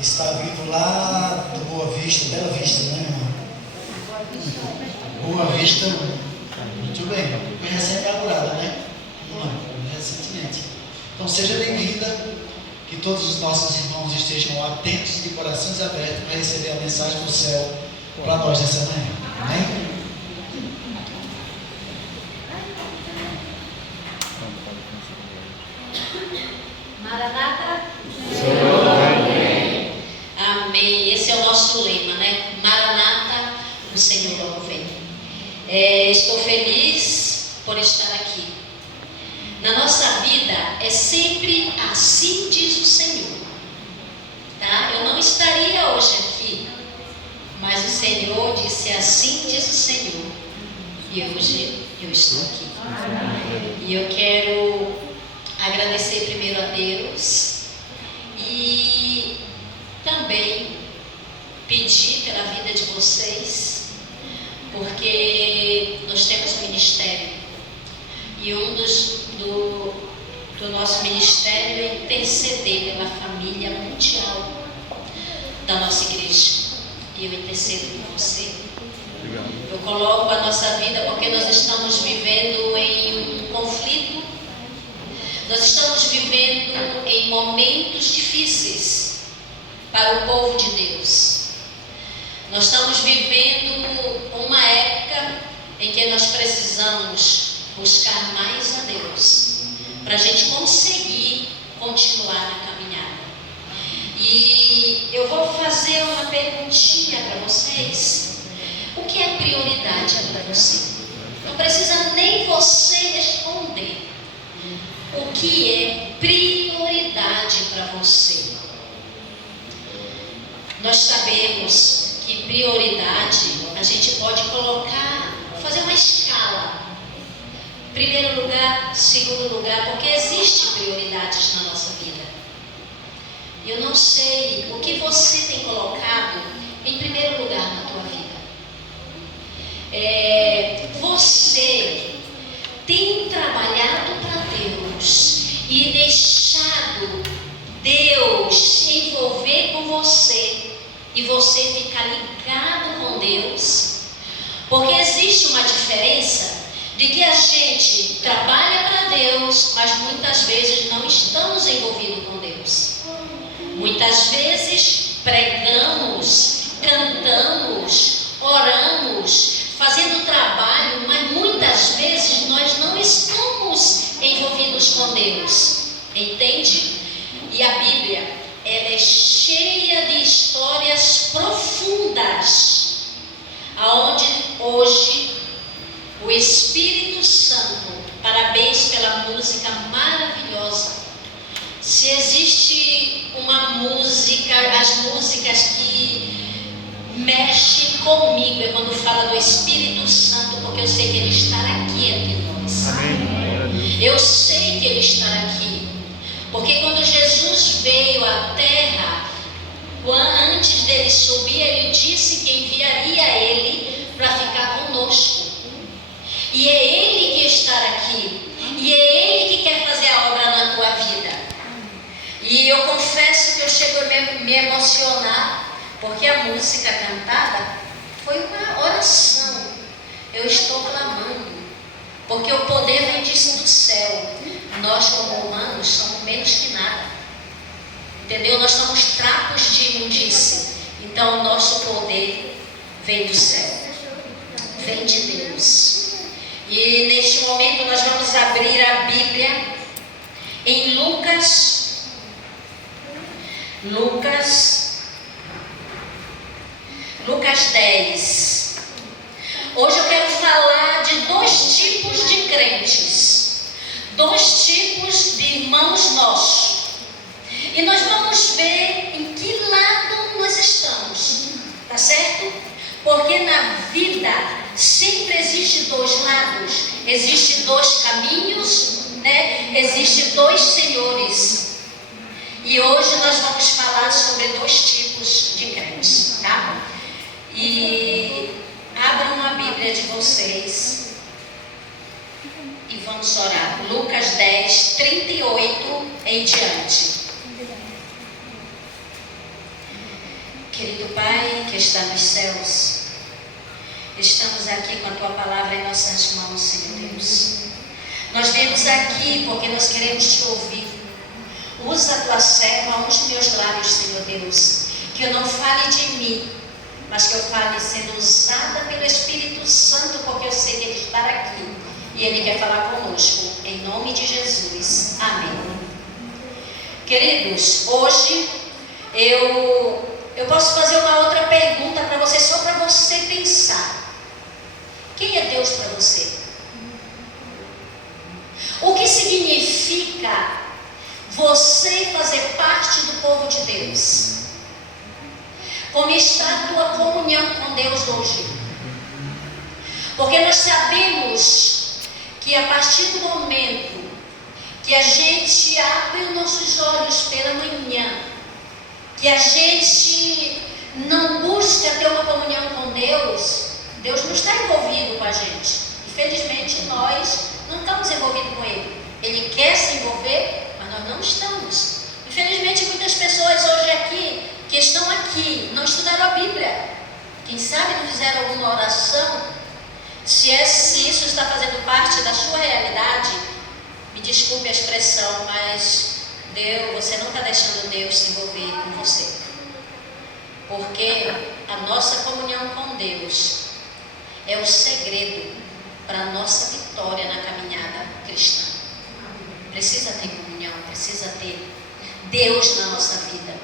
Está vindo lá do Boa Vista, Bela Vista, né, irmão? Boa Vista, muito bem. Foi recém-inaugurada, né? Não, recentemente. Então seja bem-vinda, que todos os nossos irmãos estejam atentos, de corações abertos, para receber a mensagem do céu para nós nessa manhã. Amém? Maranata? Amém. Esse é o nosso lema, né? Maranata, o Senhor logo vem. Estou feliz por estar aqui. Na nossa vida é sempre assim diz o Senhor, tá? Eu não estaria hoje aqui, mas o Senhor disse assim diz o Senhor, e hoje eu estou aqui. E eu quero agradecer primeiro a Deus e também pedir pela vida de vocês, porque nós temos um ministério e do nosso ministério é interceder pela família mundial da nossa igreja, e eu intercedo por você. Eu coloco a nossa vida porque nós estamos vivendo em um conflito. Nós estamos vivendo em momentos difíceis para o povo de Deus. Nós estamos vivendo uma época em que nós precisamos buscar mais a Deus para a gente conseguir continuar na caminhada. E eu vou fazer uma perguntinha para vocês. O que é prioridade para você? Não precisa nem você responder. O que é prioridade para você? Nós sabemos que prioridade a gente pode colocar, fazer uma escala. Primeiro lugar, segundo lugar, porque existem prioridades na nossa vida. Eu não sei o que você tem colocado em primeiro lugar na tua vida. Você tem trabalhado para Deus e deixado Deus se envolver com você e você ficar ligado com Deus? Porque existe uma diferença de que a gente trabalha para Deus, mas muitas vezes não estamos envolvidos com Deus. Muitas vezes pregamos, cantamos, oramos, fazendo trabalho, mas muitas vezes nós não estamos envolvidos com Deus, entende? E a Bíblia, ela é cheia de histórias profundas, aonde hoje o Espírito Santo, parabéns pela música maravilhosa. Se existe uma música, as músicas que mexe comigo é quando fala do Espírito Santo, porque eu sei que Ele está aqui entre nós. Amém. Eu sei que Ele está aqui, porque quando Jesus veio à terra, antes dele subir, Ele disse que enviaria Ele para ficar conosco. E é Ele que está aqui, e é Ele que quer fazer a obra na tua vida. E eu confesso que eu chego a me emocionar, porque a música cantada foi uma oração. Eu estou clamando, porque o poder vem disso do céu. Nós, como humanos, somos menos que nada, entendeu? Nós somos trapos de imundície. Então o nosso poder vem do céu, vem de Deus. E neste momento nós vamos abrir a Bíblia em Lucas 10. Hoje eu quero falar de dois tipos de crentes, dois tipos de irmãos nossos. E nós vamos ver em que lado nós estamos, tá certo? Porque na vida sempre existe dois lados, existe dois caminhos, né? Existe dois senhores. E hoje nós vamos falar sobre dois tipos de crentes, tá? E abram a Bíblia de vocês e vamos orar. Lucas 10, 38 em diante. Querido Pai que está nos céus, estamos aqui com a Tua palavra em nossas mãos, Senhor Deus. Nós viemos aqui porque nós queremos Te ouvir. Usa a Tua serva, unge meus lábios, Senhor Deus. Que eu não fale de mim, mas que eu fale sendo usada pelo Espírito Santo, porque eu sei que Ele está aqui e Ele quer falar conosco. Em nome de Jesus. Amém. Queridos, hoje eu posso fazer uma outra pergunta para você, só para você pensar. Quem é Deus para você? O que significa você fazer parte do povo de Deus? Como está a tua comunhão com Deus hoje? Porque nós sabemos que a partir do momento que a gente abre os nossos olhos pela manhã, que a gente não busca ter uma comunhão com Deus, Deus não está envolvido com a gente. Infelizmente nós não estamos envolvidos com Ele. Ele quer se envolver, mas nós não estamos. Infelizmente muitas pessoas hoje aqui, que estão aqui, não estudaram a Bíblia. Quem sabe não fizeram alguma oração. Se isso está fazendo parte da sua realidade, me desculpe a expressão, mas você não está deixando Deus se envolver com você. Porque a nossa comunhão com Deus é o segredo para a nossa vitória na caminhada cristã. Precisa ter comunhão, precisa ter Deus na nossa vida.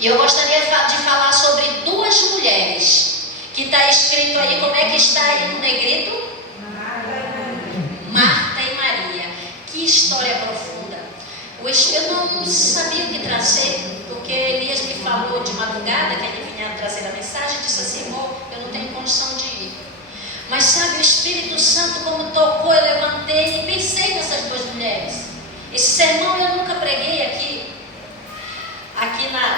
E eu gostaria de falar sobre duas mulheres, que está escrito aí, como é que está aí no negrito? Marta e Maria. Que história profunda. Eu não sabia o que trazer, porque Elias me falou de madrugada que ele vinha trazer a mensagem, e disse assim: irmão, eu não tenho condição de ir. Mas sabe, o Espírito Santo como tocou, eu levantei e pensei nessas duas mulheres. Esse sermão eu nunca preguei aqui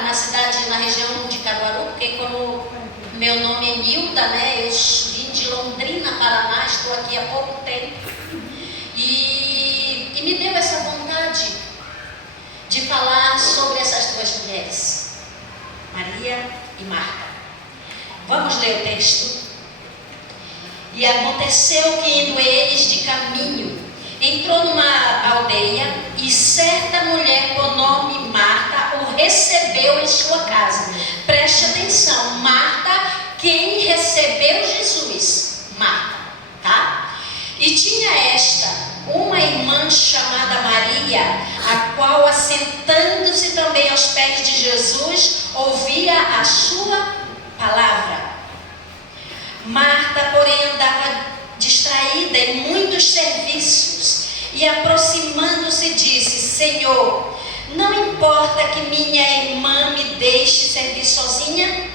na cidade, na região de Caruaru, porque como meu nome é Nilda, né, eu vim de Londrina, Paraná, estou aqui há pouco tempo, e me deu essa vontade de falar sobre essas duas mulheres, Maria e Marta. Vamos ler o texto. E aconteceu que, indo eles de caminho, entrou numa aldeia, e certa mulher com nome Marta o recebeu em sua casa. Preste atenção, Marta, quem recebeu Jesus? Marta, tá? E tinha esta uma irmã chamada Maria, a qual, assentando-se também aos pés de Jesus, ouvia a sua palavra. Marta, porém, andava distraída em muitos serviços, e aproximando-se disse: Senhor, não importa que minha irmã me deixe servir sozinha?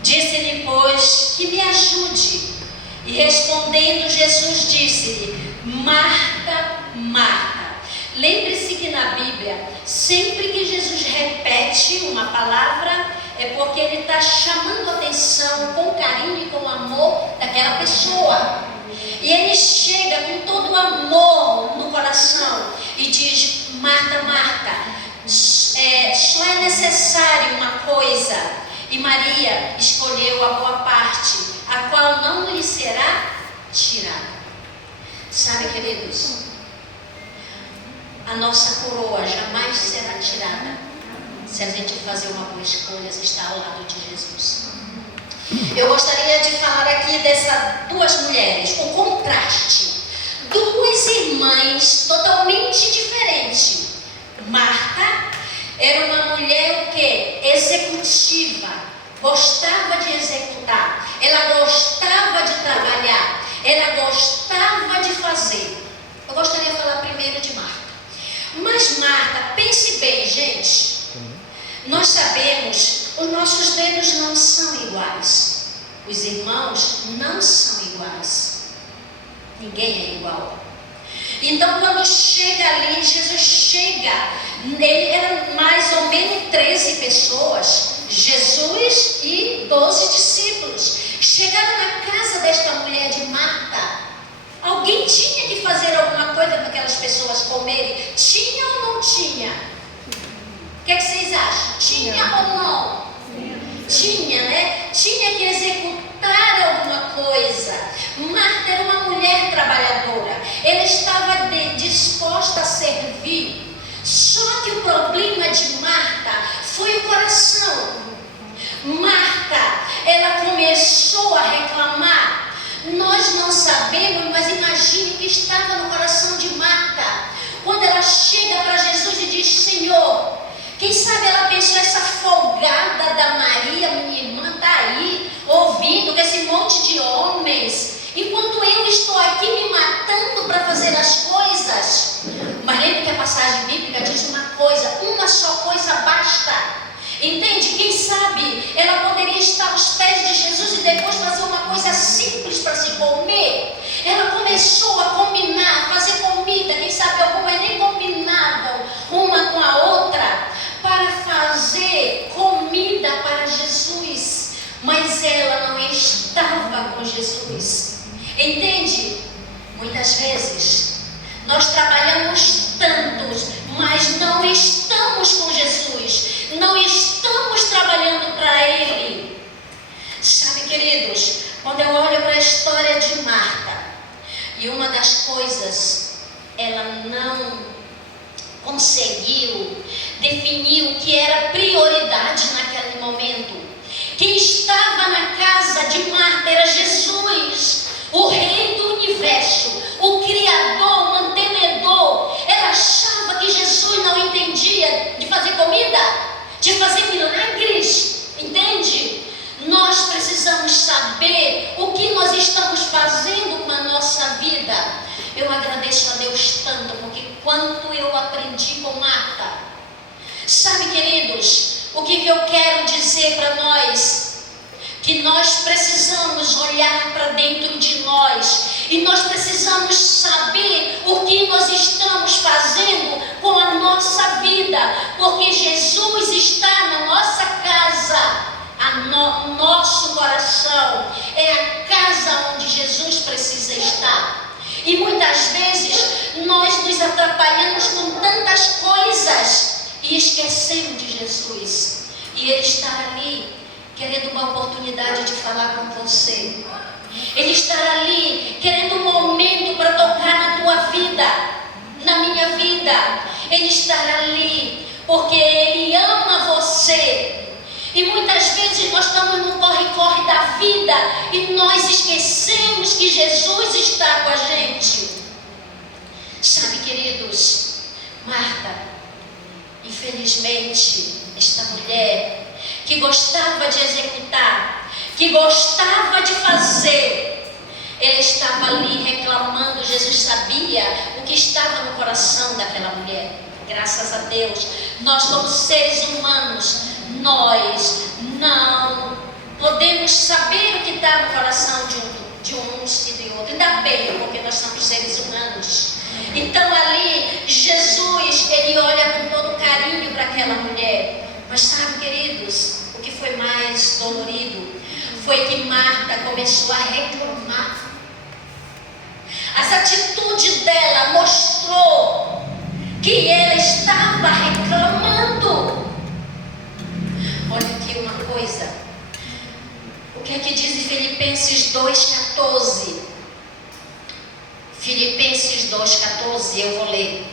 Disse-lhe, pois, que me ajude. E respondendo Jesus disse-lhe: Marta, Marta. Lembre-se que na Bíblia, sempre que Jesus repete uma palavra, é porque ele está chamando a atenção com carinho e com amor daquela pessoa. E ele chega com todo o amor no coração e diz: Marta, Marta, só é necessário uma coisa, e Maria escolheu a boa parte, a qual não lhe será tirada. Sabe, queridos, a nossa coroa jamais será tirada se a gente fazer uma boa escolha, se está ao lado de Jesus. Eu gostaria de falar aqui dessas duas mulheres, o contraste. Duas irmãs totalmente diferentes. Marta era uma mulher o quê? Executiva, gostava de executar, ela gostava de trabalhar, ela gostava de fazer. Eu gostaria de falar primeiro de Marta. Mas Marta, pense bem, gente. Nós sabemos, os nossos dedos não são iguais. Os irmãos não são iguais. Ninguém é igual. Então, quando chega ali, Jesus chega, ele era mais ou menos 13 pessoas, Jesus e 12 discípulos. Chegaram na casa desta mulher de Marta. Alguém tinha que fazer alguma coisa para aquelas pessoas comerem. Tinha ou não tinha? O que é que vocês acham? Tinha ou não? trabalhadora, ela estava disposta a servir. Só que o problema de Marta foi o coração. Marta, ela começou a reclamar. Nós não sabemos, mas imagine o que estava no coração de Marta. Quando ela chega para Jesus e diz: Senhor, quem sabe ela pensou, essa folgada da Maria, minha irmã, está aí, ouvindo com esse monte de homens, enquanto eu estou aqui me matando para fazer as coisas. Mas lembra que a passagem bíblica diz uma coisa: uma só coisa basta. Entende? Quem sabe ela poderia estar aos pés de Jesus e depois fazer uma coisa simples para se comer. Ela começou a combinar, fazer comida. Quem sabe algumas nem combinavam uma com a outra para fazer comida para Jesus. Mas ela não estava com Jesus. Entende? Muitas vezes nós trabalhamos tantos, mas não estamos com Jesus. Não estamos trabalhando para Ele. Sabe, queridos, quando eu olho para a história de Marta, e uma das coisas, ela não conseguiu definir o que era prioridade naquele momento. Quem estava na casa de Marta era Jesus, o Rei do Universo, o Criador, o mantenedor. Ela achava que Jesus não entendia de fazer comida, de fazer milagres, entende? Nós precisamos saber o que nós estamos fazendo com a nossa vida. Eu agradeço a Deus tanto, porque quanto eu aprendi com Marta. Sabe, queridos, o que eu quero dizer para nós? Que nós precisamos olhar para dentro de nós e nós precisamos saber o que nós estamos fazendo com a nossa vida, porque Jesus está na nossa casa, nosso coração é a casa onde Jesus precisa estar. E muitas vezes nós nos atrapalhamos com tantas coisas e esquecemos de Jesus, e Ele está ali querendo uma oportunidade de falar com você. Ele está ali querendo um momento para tocar na tua vida, na minha vida. Ele está ali porque Ele ama você. E muitas vezes nós estamos no corre-corre da vida e nós esquecemos que Jesus está com a gente. Sabe, queridos, Marta, infelizmente, esta mulher que gostava de executar, que gostava de fazer, ela estava ali reclamando. Jesus sabia o que estava no coração daquela mulher. Graças a Deus, nós como seres humanos, nós não podemos saber o que está no coração de uns e de outros. Ainda bem, porque nós somos seres humanos. Então ali, Jesus, Ele olha com todo carinho para aquela mulher. Mas sabe, queridos, o que foi mais dolorido foi que Marta começou a reclamar. As atitudes dela mostrou que ela estava reclamando. Olha aqui uma coisa. O que é que diz em Filipenses 2,14? Filipenses 2,14, eu vou ler.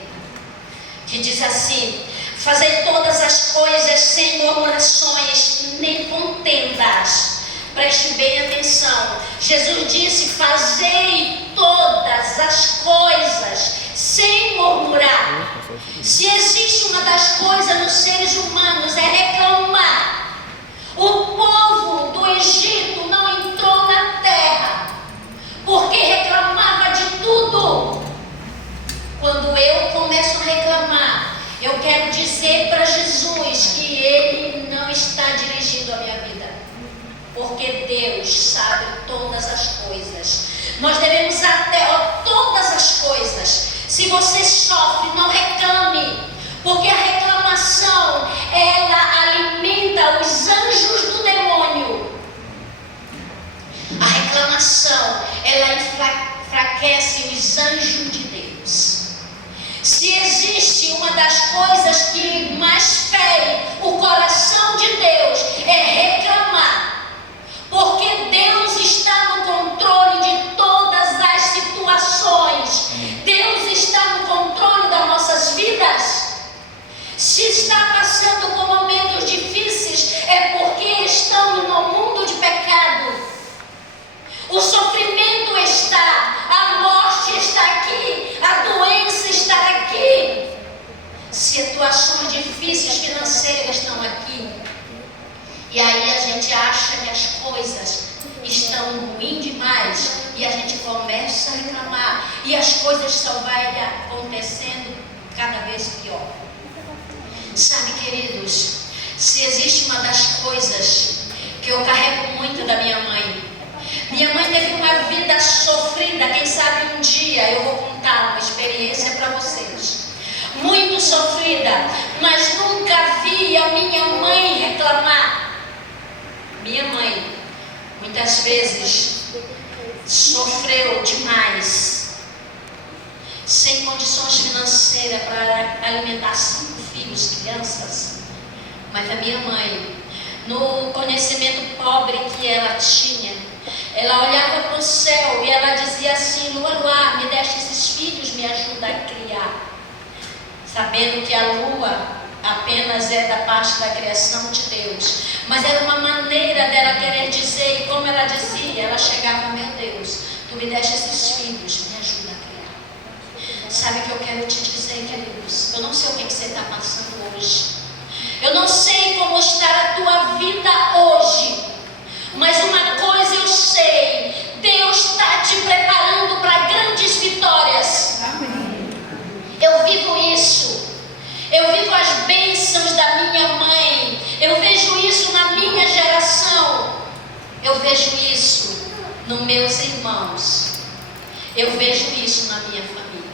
Que diz assim: fazei todas as coisas sem murmurações nem contendas. Preste bem atenção. Jesus disse: fazei todas as coisas sem murmurar. Se existe uma das coisas nos seres humanos, é reclamar. O povo do Egito não entrou na terra porque reclamava de tudo. Quando eu começo a reclamar, eu quero dizer para Jesus que Ele não está dirigindo a minha vida, porque Deus sabe todas as coisas. Nós devemos todas as coisas. Se você sofre, não reclame, porque a reclamação, ela alimenta os anjos do demônio. A reclamação, ela enfraquece os anjos de Deus. Se existe uma das coisas que mais fere o coração de Deus, é reclamar, porque Deus está no controle de todas as situações. E aí a gente acha que as coisas estão ruins demais e a gente começa a reclamar e as coisas só vai acontecendo cada vez pior. Sabe, queridos, se existe uma das coisas que eu carrego muito da minha mãe teve uma vida sofrida. Quem sabe um dia eu vou contar uma experiência para vocês, muito sofrida, mas nunca vi a minha mãe reclamar. Minha mãe muitas vezes sofreu demais, sem condições financeiras para alimentar 5 filhos, crianças. Mas a minha mãe, no conhecimento pobre que ela tinha, ela olhava para o céu e ela dizia assim: Lua, me deixa esses filhos, me ajuda a criar. Sabendo que a lua apenas é da parte da criação de Deus, mas era uma maneira dela querer dizer, e como ela dizia, ela chegava: meu Deus, tu me deixa esses filhos, me ajuda a criar. Sabe o que eu quero te dizer, queridos? Eu não sei o que você está passando hoje, eu não sei como está a tua vida hoje, mas uma coisa eu sei: Deus está te preparando para grandes vitórias. Eu vivo isso. Eu vivo as bênçãos da minha mãe. Eu vejo isso na minha geração. Eu vejo isso nos meus irmãos. Eu vejo isso na minha família.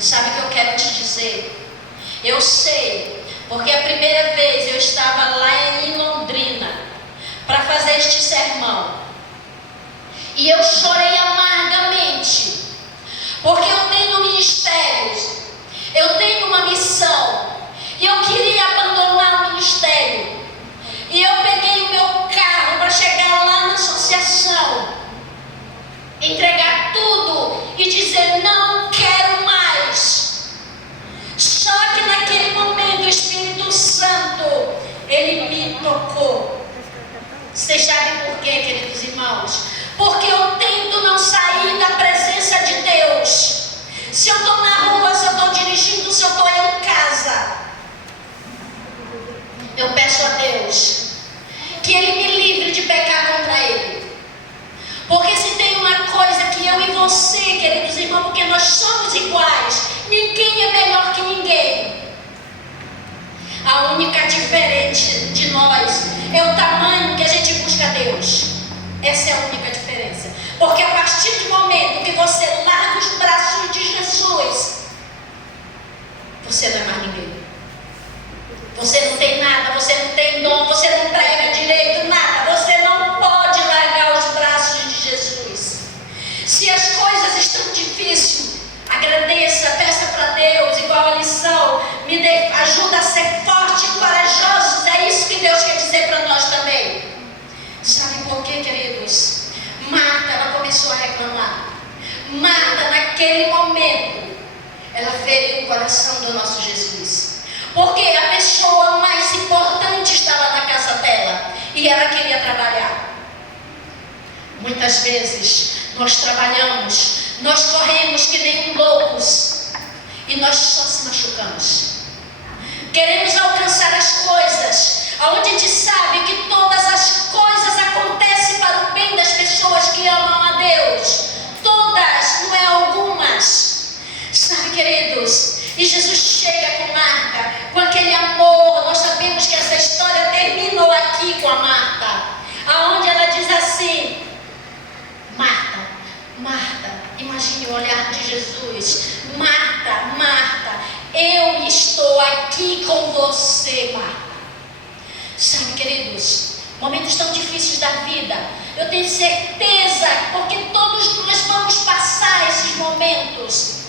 Sabe o que eu quero te dizer? Eu sei, porque a primeira vez eu estava lá em Londrina para fazer este sermão. E eu chorei amargamente, porque eu tenho ministérios. Eu tenho uma missão e eu queria abandonar o ministério. E eu peguei o meu carro para chegar lá na associação, entregar tudo e dizer: não quero mais. Só que naquele momento o Espírito Santo, ele me tocou. Vocês sabem por quê, queridos irmãos? Porque eu tento não sair da presença de Deus. Se eu estou na rua, se eu estou dirigindo, se eu estou em casa, eu peço a Deus que Ele me livre de pecar contra Ele. Porque se tem uma coisa que eu e você, queridos irmãos, porque nós somos iguais, ninguém é melhor que ninguém. A única diferença de nós é o tamanho que a gente busca a Deus. Essa é a única diferença. Porque a partir do momento que você larga os braços de Jesus, você não é mais ninguém. Você não tem nada, você não tem dom, você não prega direito, nada. Você não pode largar os braços de Jesus. Se as coisas estão difíceis, agradeça, peça para Deus, igual a lição, ajuda a ser forte e corajosos. É isso que Deus quer dizer para nós também. Sabe por quê, queridos? Marta, ela começou a reclamar. Marta, naquele momento, ela feriu o coração do nosso Jesus. Porque a pessoa mais importante estava na casa dela e ela queria trabalhar. Muitas vezes nós trabalhamos, nós corremos que nem loucos e nós só se machucamos. Queremos alcançar as coisas, onde a gente sabe que todas as coisas acontecem para o bem das pessoas que amam a Deus. Todas, não é algumas. Sabe, queridos? E Jesus chega com Marta, com aquele amor. Nós sabemos que essa história terminou aqui com a Marta, aonde ela diz assim: Marta, Marta, imagine o olhar de Jesus. Marta, Marta, eu estou aqui com você, Marta. Sabe, queridos, momentos tão difíceis da vida, eu tenho certeza, porque todos nós vamos passar esses momentos.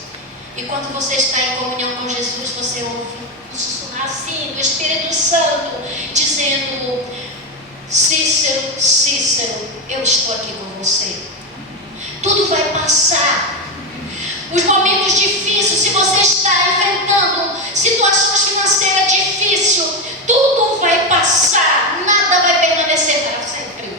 E quando você está em comunhão com Jesus, você ouve um sussurrar assim do Espírito Santo, dizendo: Cícero, Cícero, eu estou aqui com você. Tudo vai passar. Os momentos difíceis, se você está enfrentando situações financeiras difíceis, tudo vai passar, nada vai permanecer para sempre.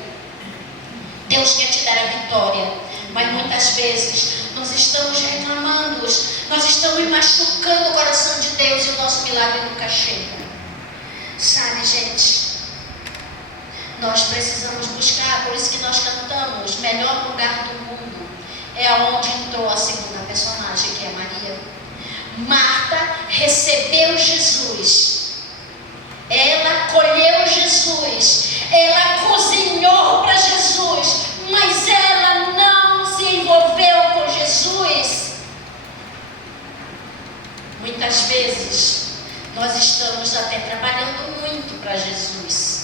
Deus quer te dar a vitória, mas muitas vezes nós estamos reclamando, nós estamos machucando o coração de Deus e o nosso milagre nunca chega. Sabe, gente, Nós precisamos buscar, por isso que nós cantamos, melhor lugar do mundo. É aonde entrou a segunda personagem, que é Maria. Marta recebeu Jesus. Ela acolheu Jesus. Ela cozinhou para Jesus. Mas ela não se envolveu com Jesus. Muitas vezes nós estamos até trabalhando muito para Jesus.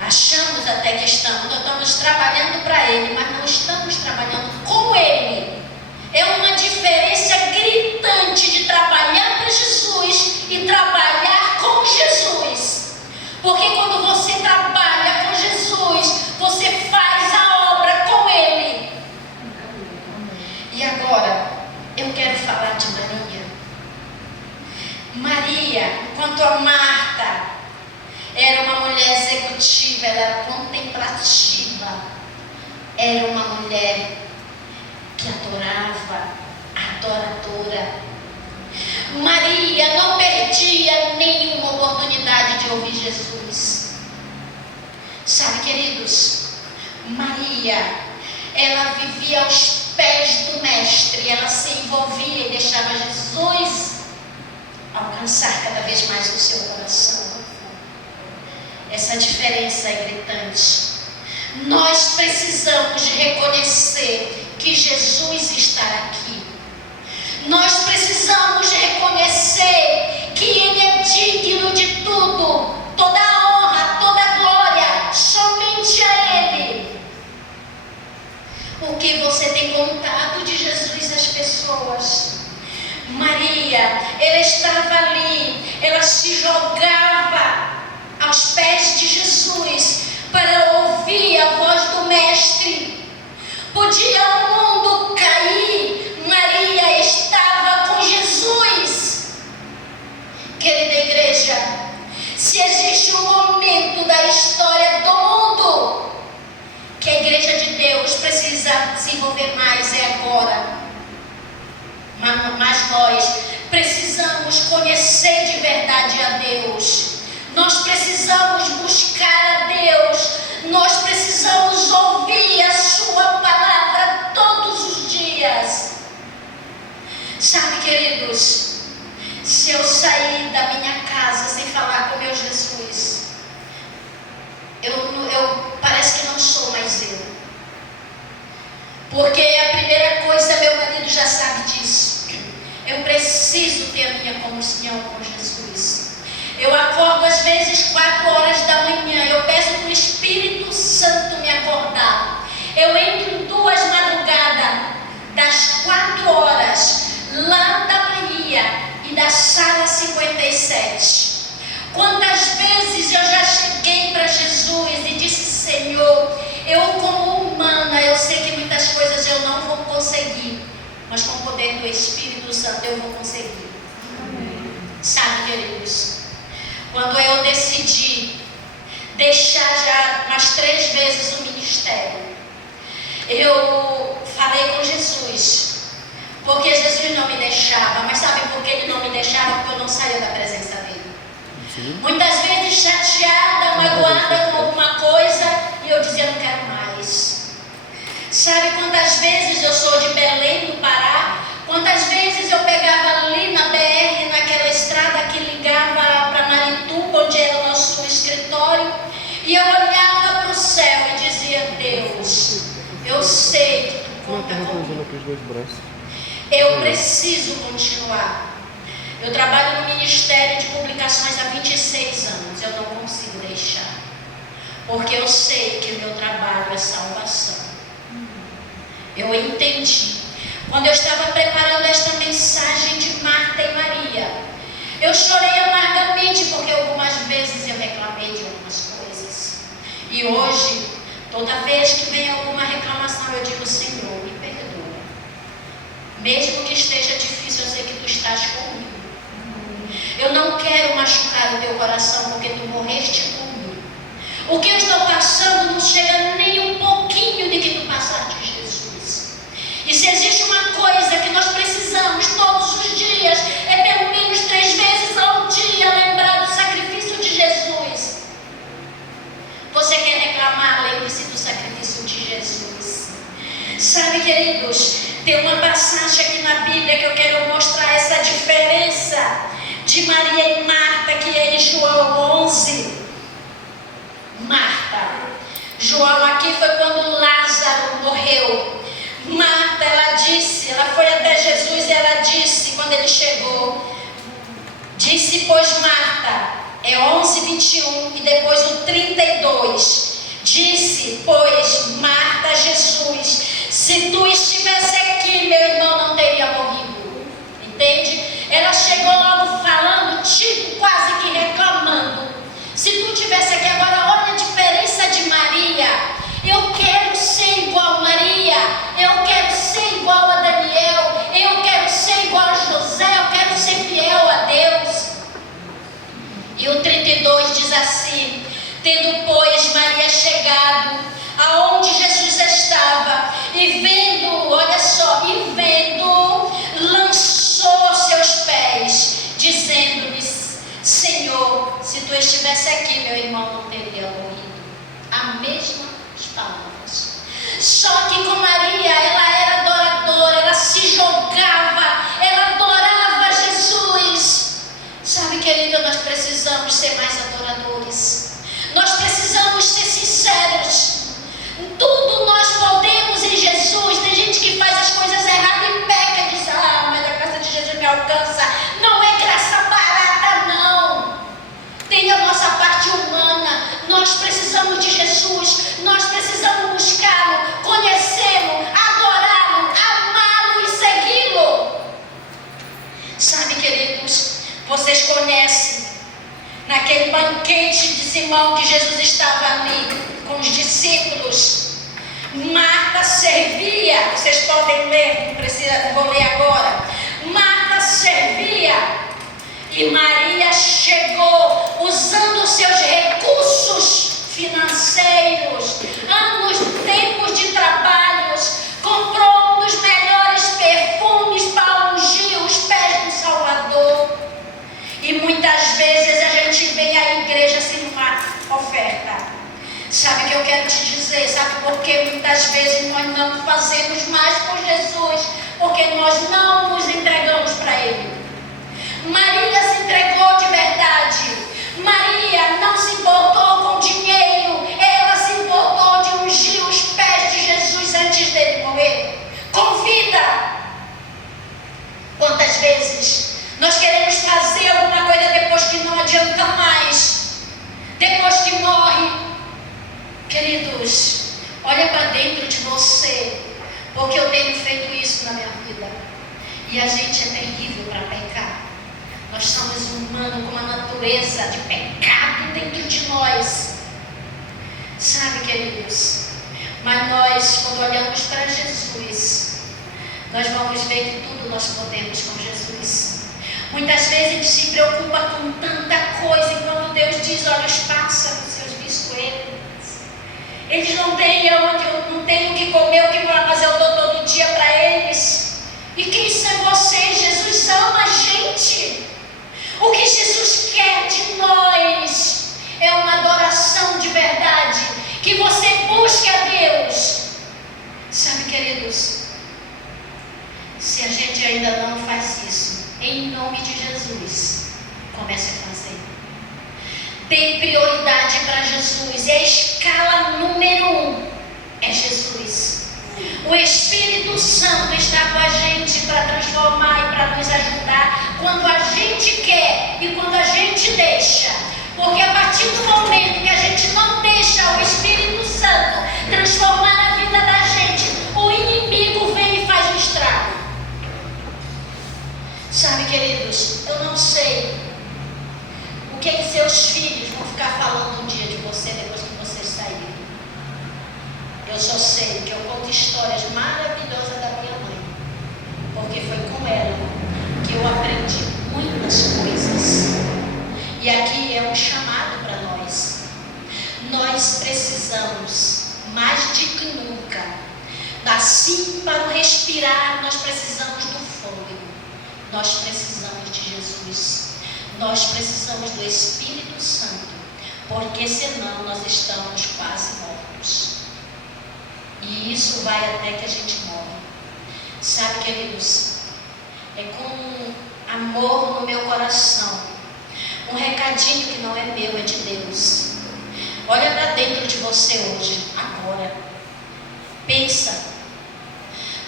Achamos até que estamos trabalhando para Ele, mas não estamos trabalhando com Ele. É uma diferença gritante de trabalhar para Jesus e trabalhar com Jesus. Porque quando você trabalha com Jesus, você faz a obra com Ele. E agora, eu quero falar de Maria. Maria, quanto a Marta, era uma mulher executiva, ela era contemplativa, era uma mulher que adorava, adoradora. Maria não perdia nenhuma oportunidade de ouvir Jesus. Sabe, queridos, Maria, ela vivia aos pés do Mestre, ela se envolvia e deixava Jesus alcançar cada vez mais o seu coração. Essa diferença é gritante. Nós precisamos reconhecer que Jesus está aqui. Nós precisamos reconhecer que Ele é digno de tudo, toda a honra, toda a glória, somente a Ele. O que você tem contado de Jesus às pessoas? Maria, ela estava ali, ela se jogava aos pés de Jesus para ouvir a voz do Mestre. Podia o mundo cair, Maria estava com Jesus. Querida igreja, se existe um momento da história do mundo que a igreja de Deus precisa se envolver mais, é agora. Mas nós precisamos conhecer de verdade a Deus. Nós precisamos buscar a Deus. Nós precisamos ouvir a Sua palavra todos os dias. Sabe, queridos, se eu sair da minha casa sem falar com meu Jesus, eu parece que não sou mais eu. Porque a primeira coisa, meu marido já sabe disso. Eu preciso ter a minha comunhão com Jesus. Eu acordo às vezes 4 horas da manhã. Eu peço para o Espírito Santo me acordar. Eu entro em 2 madrugadas, das 4 horas, lá da Bahia e da sala 57. Quantas vezes eu já cheguei para Jesus e disse: Senhor, eu como humana, eu sei que muitas coisas eu não vou conseguir, mas com o poder do Espírito Santo eu vou conseguir. Amém. Sabe, queridos, quando eu decidi deixar já umas 3 vezes o ministério, eu falei com Jesus, porque Jesus não me deixava. Mas sabe por que Ele não me deixava? Porque eu não saía da presença dEle. Sim. Muitas vezes chateada, magoada com alguma coisa, e eu dizia: não quero mais. Sabe quantas vezes eu sou de Belém, do Pará? Quantas vezes eu pegava ali na BR, naquela estrada que ligava para Marituba, onde era o nosso escritório, e eu olhava para o céu e dizia: Deus, eu sei que Tu conta comigo. Eu preciso continuar. Eu trabalho no Ministério de Publicações há 26 anos. Eu não consigo deixar, porque eu sei que o meu trabalho é salvação. Eu entendi. Quando eu estava preparando esta mensagem de Marta e Maria, eu chorei amargamente, porque algumas vezes eu reclamei de algumas coisas. E hoje, toda vez que vem alguma reclamação, eu digo: Senhor, me perdoa. Mesmo que esteja difícil, eu sei que Tu estás comigo. Eu não quero machucar o Teu coração, porque Tu morreste comigo. O que eu estou passando não chega nem um pouquinho de que Tu passaste, Jesus. E se existe uma coisa que nós precisamos todos os dias, é pelo menos 3 vezes ao dia lembrar do sacrifício de Jesus. Sabe, queridos, tem uma passagem aqui na Bíblia que eu quero mostrar essa diferença de Maria e Marta, que é em João 11. Marta. João aqui foi quando Lázaro morreu. Marta, ela foi até Jesus e ela disse, quando ele chegou, disse, pois Marta, é 11:21 e depois o 32, disse, pois Marta a Jesus, se tu estivesse aqui, meu irmão não teria morrido. Entende? Ela chegou logo falando, tipo, quase que reclamando. Se tu estivesse aqui agora, olha a diferença de Maria. Eu quero ser igual a Maria, eu quero ser igual a Daniel, eu quero ser igual a José, eu quero ser fiel a Deus. E o 32 diz assim, tendo pois Maria chegado aonde Jesus estava, e vendo, olha só, lançou aos seus pés, dizendo-lhe, Senhor, se tu estivesse aqui, meu irmão não teria morrido. A mesma palavras. Só que com Maria, ela era adoradora, ela se jogava, ela adorava Jesus. Sabe, querida, nós precisamos ser mais adoradores. Nós precisamos ser sinceros. Tudo nós podemos em Jesus. Tem gente que faz as coisas erradas e peca e diz, mas a graça de Jesus me alcança. Não é graça barata, não. Tem a nossa parte humana. Nós precisamos de Jesus. Nós precisamos buscá-lo, conhecê-lo, adorá-lo, amá-lo e segui-lo. Sabe, queridos, vocês conhecem naquele banquete de Simão que Jesus estava ali com os discípulos. Marta servia, vocês podem ler, não precisa, vou ler agora. Marta servia e Maria chegou usando os seus recursos financeiros, anos, tempos de trabalhos, comprou um dos melhores perfumes para ungir os pés do Salvador. E muitas vezes a gente vem à igreja sem uma oferta. Sabe o que eu quero te dizer? Sabe por que muitas vezes nós não fazemos mais por Jesus? Porque nós não nos entregamos para Ele. Maria se entregou de verdade. Maria não se importou com dinheiro. Ela se importou de ungir os pés de Jesus antes dele morrer. Com vida. Quantas vezes nós queremos fazer alguma coisa depois que não adianta mais? Depois que morre. Queridos, olha para dentro de você, porque eu tenho feito isso na minha vida. E a gente é terrível para pecar. Nós somos humanos com uma natureza de pecado dentro de nós. Sabe, queridos? Mas nós, quando olhamos para Jesus, nós vamos ver que tudo nós podemos com Jesus. Muitas vezes a gente se preocupa com tanta coisa, e quando Deus diz, olha os pássaros, seus biscoeiros, eles não têm o que comer, o que fazer, eu dou todo dia para eles. E quem são vocês? Jesus ama a gente. O que Jesus quer de nós é uma adoração de verdade, que você busque a Deus. Sabe, queridos, se a gente ainda não faz isso, em nome de Jesus, comece a fazer. Dê prioridade para Jesus. E a escala número 1 é Jesus. O Espírito Santo está com a gente para transformar e para nos ajudar quando a gente quer e quando a gente deixa. Porque a partir do momento que a gente não deixa o Espírito Santo transformar na vida da gente, o inimigo vem e faz um estrago. Sabe, queridos, eu não sei o que seus filhos vão ficar falando um dia de você depois que você sair. Eu só sei que eu conto histórias maravilhosas da minha mãe, porque foi com ela que eu aprendi muitas coisas. E aqui é um chamado para nós. Nós precisamos, mais de que nunca, assim para o respirar, nós precisamos do fôlego. Nós precisamos de Jesus. Nós precisamos do Espírito Santo, porque senão nós estamos quase mortos. E isso vai até que a gente morre. Sabe, queridos, é com amor no meu coração, um recadinho que não é meu, é de Deus. Olha para dentro de você hoje, agora. Pensa.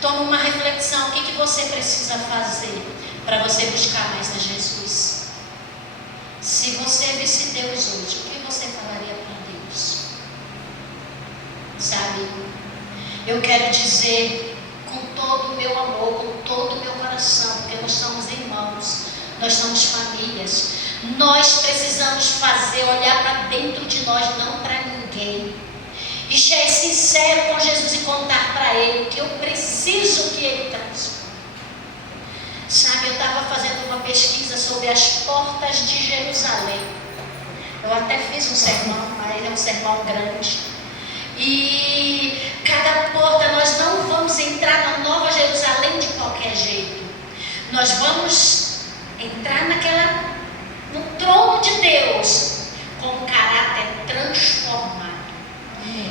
Toma uma reflexão. O que você precisa fazer para você buscar mais a Jesus? Se você visse Deus hoje, o que você falaria para Deus? Sabe? Eu quero dizer com todo o meu amor, com todo o meu coração, porque nós somos irmãos, nós somos famílias. Nós precisamos olhar para dentro de nós, não para ninguém. E ser sincero com Jesus e contar para Ele que eu preciso que Ele transforme. Sabe, eu estava fazendo uma pesquisa sobre as portas de Jerusalém. Eu até fiz um sermão, mas é um sermão grande. E cada porta, nós não vamos entrar na Nova Jerusalém de qualquer jeito. Nós vamos entrar no trono de Deus com um caráter transformado.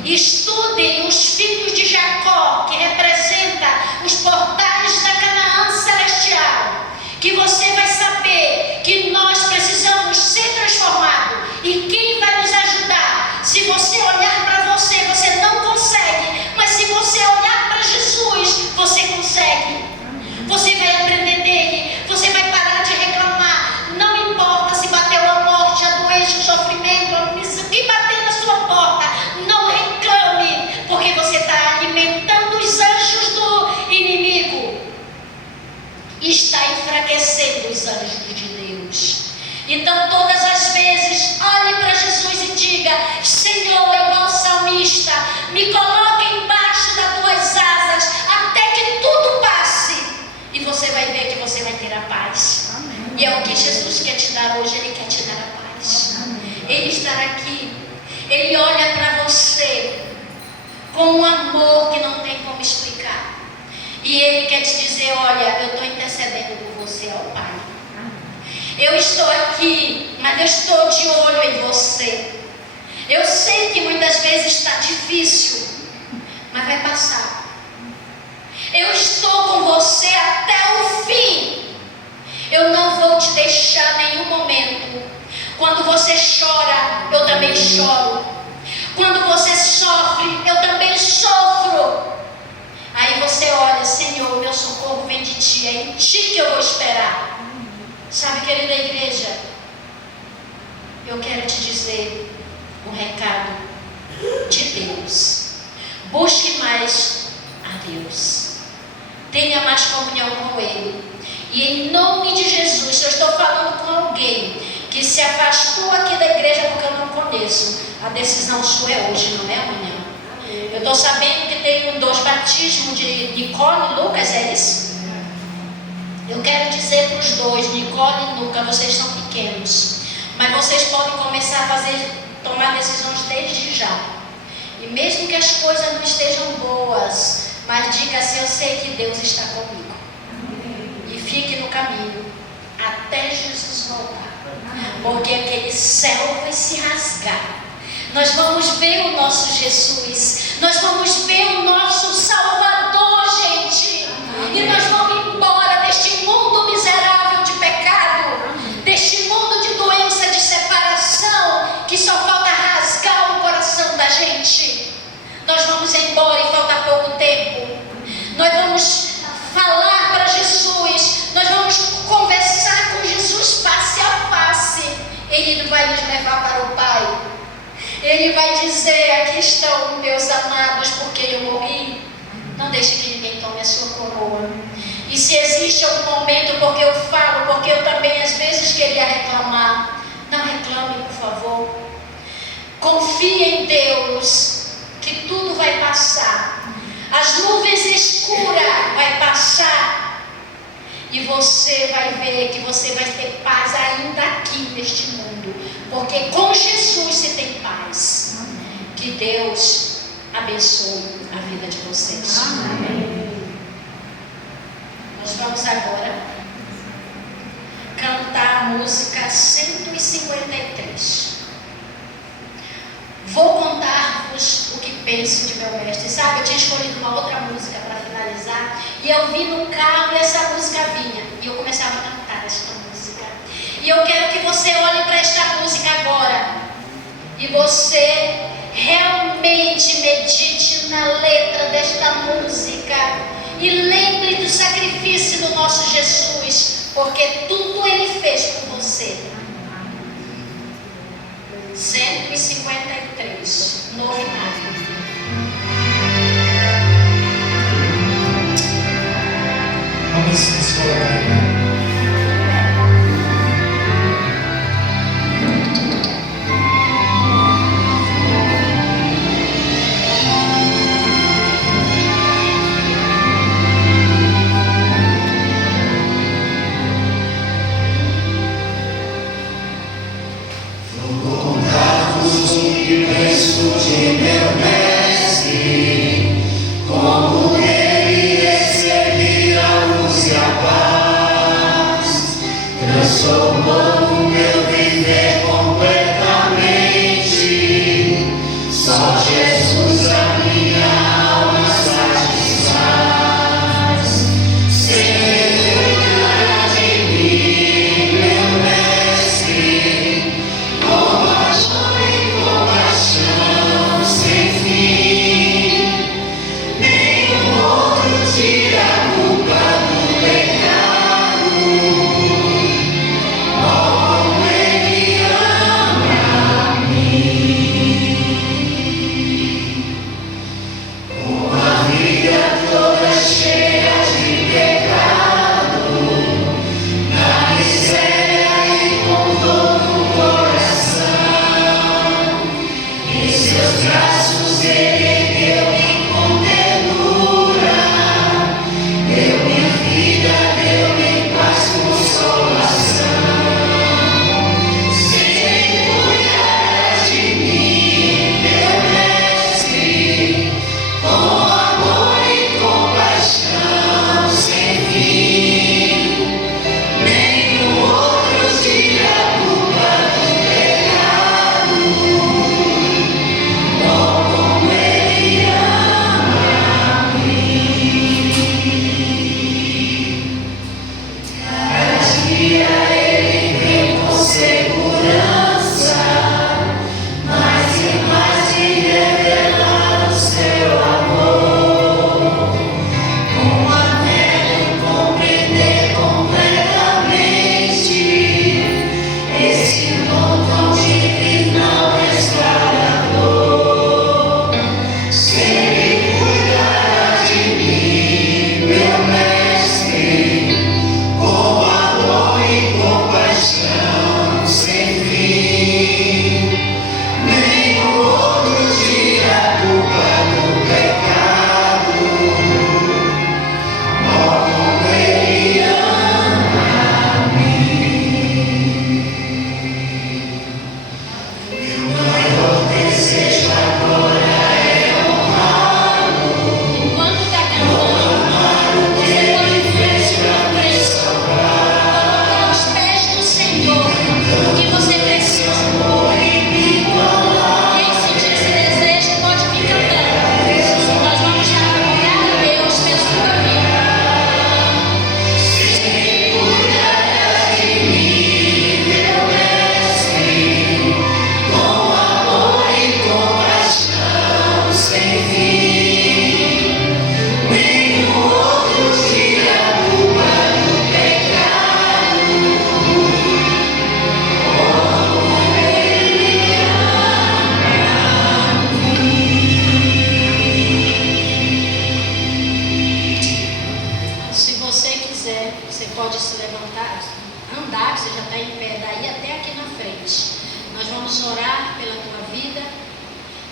Estudem os filhos de Jacó, que representa os portais da Canaã celestial, que você vai saber que nós precisamos ser transformados. E quem vai nos ajudar? Se você olhar para você, você não consegue, mas se você olhar para Jesus, você consegue. Você vai aprender dele, você vai parar de reclamar. Não importa se bateu a morte, a doença, o sofrimento, e bater na sua porta, não reclame, porque você está alimentando os anjos do inimigo e está enfraquecendo os anjos de Deus. Então, todas as vezes, olhe para Jesus e diga: Senhor, igual salmista, me coloque embaixo das tuas asas até que tudo passe. E você vai ver que você vai ter a paz. Amém. E é o que Jesus quer te dar hoje. Ele quer te dar a paz. Amém. Ele está aqui. Ele olha para você com um amor que não tem como explicar. E Ele quer te dizer: olha, eu estou intercedendo por você ao Pai. Eu estou aqui, mas eu estou de olho em você. Eu sei que muitas vezes está difícil, mas vai passar. Eu estou com você até o fim. Eu não vou te deixar em nenhum momento. Quando você chora, eu também choro. Quando você sofre, eu também sofro. Aí você olha: Senhor, meu socorro vem de Ti. É em Ti que eu vou esperar. Sabe, querida igreja, eu quero te dizer um recado de Deus. Busque mais a Deus. Tenha mais comunhão com Ele. E em nome de Jesus, eu estou falando com alguém que se afastou aqui da igreja porque eu não conheço. A decisão sua é hoje, não é amanhã. Eu estou sabendo que tem 2 batismos de Nicole e Lucas, é isso? Eu quero dizer para os 2, Nicole e Lucas, vocês são pequenos, mas vocês podem começar a tomar decisões desde já. E mesmo que as coisas não estejam boas, mas diga assim: eu sei que Deus está comigo. E fique no caminho até Jesus voltar. Porque aquele céu vai se rasgar. Nós vamos ver o nosso Jesus. Nós vamos ver o nosso Salvador, gente. E nós vamos embora deste mundo miserável de pecado, deste mundo de doença, de separação, que só falta rasgar o coração da gente. Nós vamos embora e falta pouco tempo. Nós vamos falar para Jesus, nós vamos conversar com Jesus face a face. Ele vai nos levar para o Pai. Ele vai dizer: aqui estão meus amados, porque eu morri. Não deixe que ninguém tome a sua coroa. E se existe algum momento, porque eu falo, porque eu também às vezes queria reclamar, não reclame, por favor. Confie em Deus, que tudo vai passar. As nuvens escuras vai passar. E você vai ver que você vai ter paz ainda aqui neste mundo. Porque com Jesus se tem paz. Que Deus abençoe a vida de vocês. Amém. Nós vamos agora cantar a música 153. Vou contar-vos o que penso de meu mestre. Sabe, eu tinha escolhido uma outra música para finalizar, e eu vi no carro e essa música vinha, e eu começava a cantar esta música. E eu quero que você olhe para esta música agora, e você realmente medite na letra desta música, e lembre do sacrifício do nosso Jesus, porque tudo Ele fez por você. 153, novenário. Vamos nos colocar.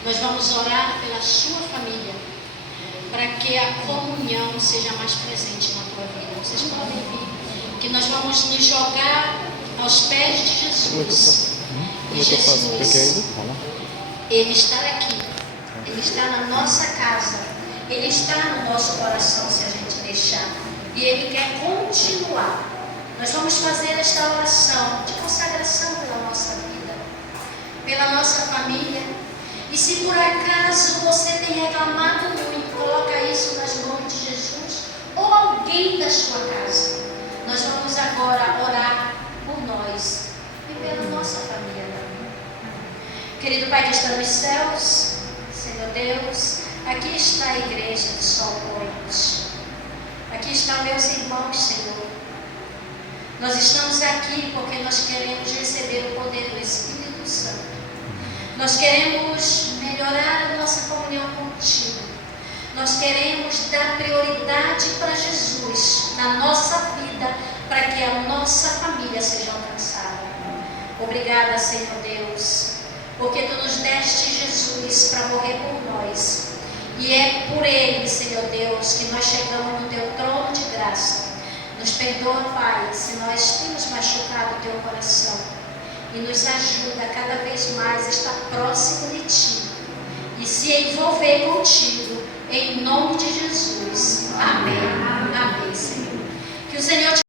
Nós vamos orar pela sua família, para que a comunhão seja mais presente na tua vida. Vocês podem vir, que nós vamos nos jogar aos pés de Jesus. E Jesus, Ele está aqui, Ele está na nossa casa, Ele está no nosso coração, se a gente deixar. E Ele quer continuar. Nós vamos fazer esta oração de consagração pela nossa vida, pela nossa família. E se por acaso você tem reclamado muito, coloca isso nas mãos de Jesus ou alguém da sua casa. Nós vamos agora orar por nós e pela nossa família também. Querido Pai que está nos céus, Senhor Deus, aqui está a igreja de Sol Point. Aqui estão meus irmãos, Senhor. Nós estamos aqui porque nós queremos receber o poder do Espírito Santo. Nós queremos melhorar a nossa comunhão contigo. Nós queremos dar prioridade para Jesus na nossa vida, para que a nossa família seja alcançada. Obrigada, Senhor Deus, porque Tu nos deste Jesus para morrer por nós. E é por Ele, Senhor Deus, que nós chegamos no Teu trono de graça. Nos perdoa, Pai, se nós temos machucado o Teu coração. E nos ajuda cada vez mais a estar próximo de Ti e se envolver contigo, em nome de Jesus. Amém. Amém, Senhor. Que o Senhor te